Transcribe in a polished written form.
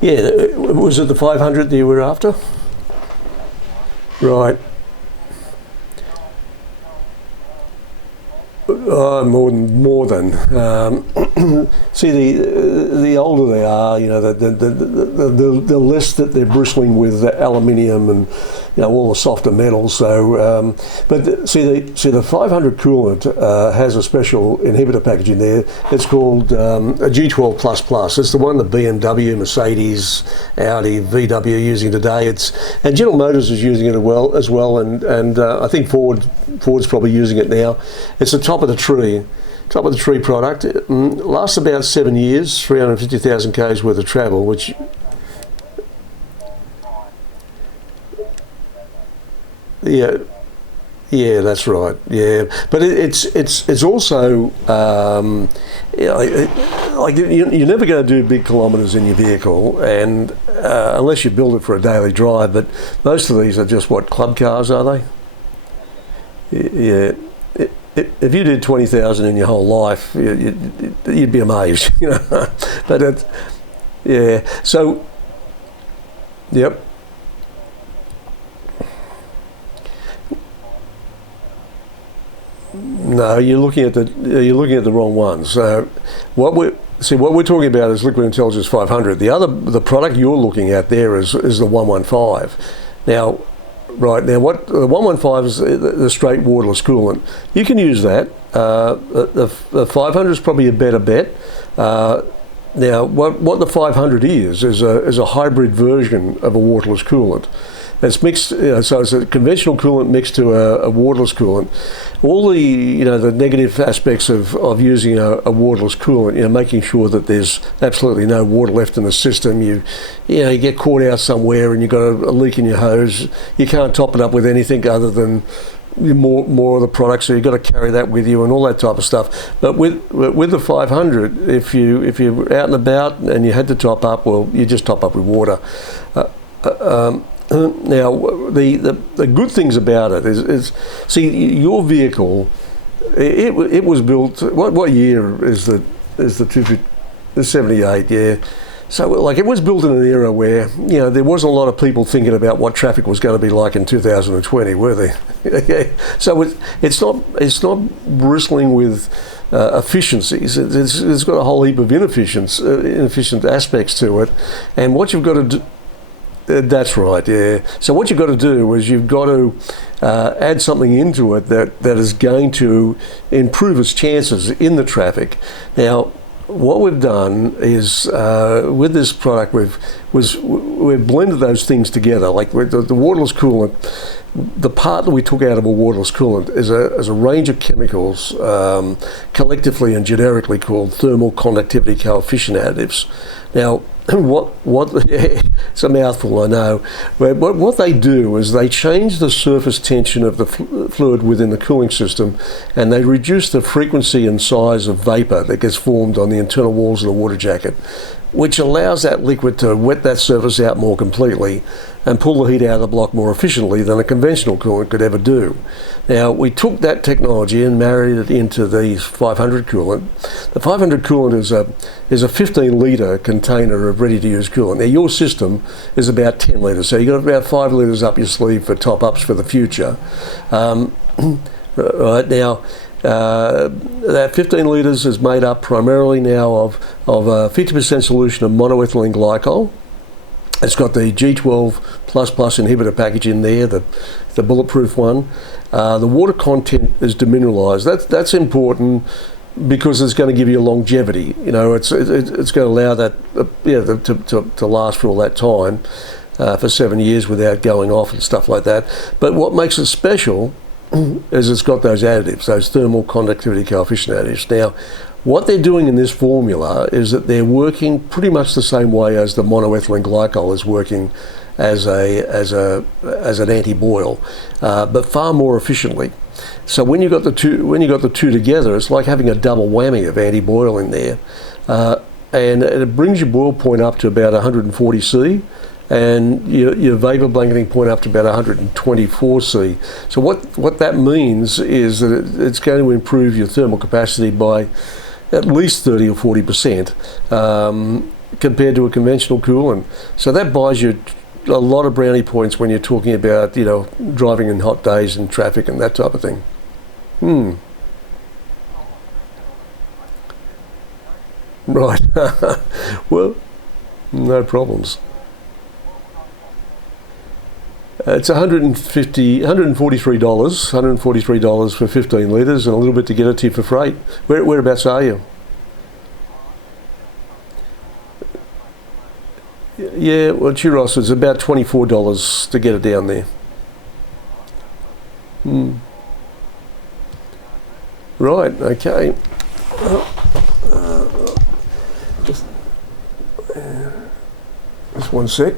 Yeah, was it the 500 that you were after? Right. More than. See, the older they are, the less that they're bristling with aluminium and all the softer metals. So, see the 500 coolant has a special inhibitor package in there. It's called a G12++. It's the one that BMW, Mercedes, Audi, VW are using today. And General Motors is using it as well, and I think Ford's probably using it now. It's the top of the tree product. It lasts about 7 years, 350,000 k's worth of travel, which yeah, that's right. Yeah, but it's also like you're never going to do big kilometres in your vehicle, and unless you build it for a daily drive. But most of these are just club cars, are they? Yeah. If you did 20,000 in your whole life, you'd be amazed, But yeah. So, yep. No, you're looking at the wrong ones. So, what we're talking about is Liquid Intelligence 500. The product you're looking at there is the 115. Now. Right, now what the 115 is the straight waterless coolant. You can use that. The 500 is probably a better bet. Now what the 500 is a hybrid version of a waterless coolant. It's mixed, so it's a conventional coolant mixed to a waterless coolant. All the the negative aspects of using a waterless coolant, making sure that there's absolutely no water left in the system. You get caught out somewhere and you've got a leak in your hose. You can't top it up with anything other than more of the product, so you've got to carry that with you and all that type of stuff. But with the 500, if you're out and about and you had to top up, well, you just top up with water. Now, the good things about it is see, your vehicle, it was built. What year is the 78? Yeah. So it was built in an era where there wasn't a lot of people thinking about what traffic was going to be like in 2020, were they? Okay. So it's not bristling with efficiencies. It's got a whole heap of inefficient aspects to it, and what you've got to do. That's right, yeah. So what you've got to do is you've got to add something into it that is going to improve its chances in the traffic. Now, what we've done is with this product, we've blended those things together. Like with the waterless coolant, the part that we took out of a waterless coolant is a range of chemicals, collectively and generically called thermal conductivity coefficient additives. Now, it's a mouthful, I know. But what they do is they change the surface tension of the fluid within the cooling system, and they reduce the frequency and size of vapor that gets formed on the internal walls of the water jacket, which allows that liquid to wet that surface out more completely and pull the heat out of the block more efficiently than a conventional coolant could ever do. Now, we took that technology and married it into the 500 coolant. The 500 coolant is a 15-litre container of ready-to-use coolant. Now, your system is about 10 litres, so you've got about 5 litres up your sleeve for top-ups for the future. Right now, that 15 litres is made up primarily now of a 50% solution of monoethylene glycol. It's got the G12++ inhibitor package in there, the bulletproof one. The water content is demineralized. That's important because it's going to give you longevity. It's going to allow that to last for all that time, for 7 years without going off and stuff like that. But what makes it special is it's got those additives, those thermal conductivity coefficient additives. Now, what they're doing in this formula is that they're working pretty much the same way as the monoethylene glycol is working as an anti-boil, but far more efficiently. So when you got the two together, it's like having a double whammy of anti-boil in there, and it brings your boil point up to about 140 C. And your vapor blanketing point up to about 124 C. So what that means is that it's going to improve your thermal capacity by at least 30 or 40% compared to a conventional coolant. So that buys you a lot of brownie points when you're talking about, you know, driving in hot days and traffic and that type of thing. Right. Well, no problems. It's $143 for 15 litres and a little bit to get it to you for freight. Whereabouts are you? Yeah, well, Churros is about $24 to get it down there. Right, okay. Just one sec.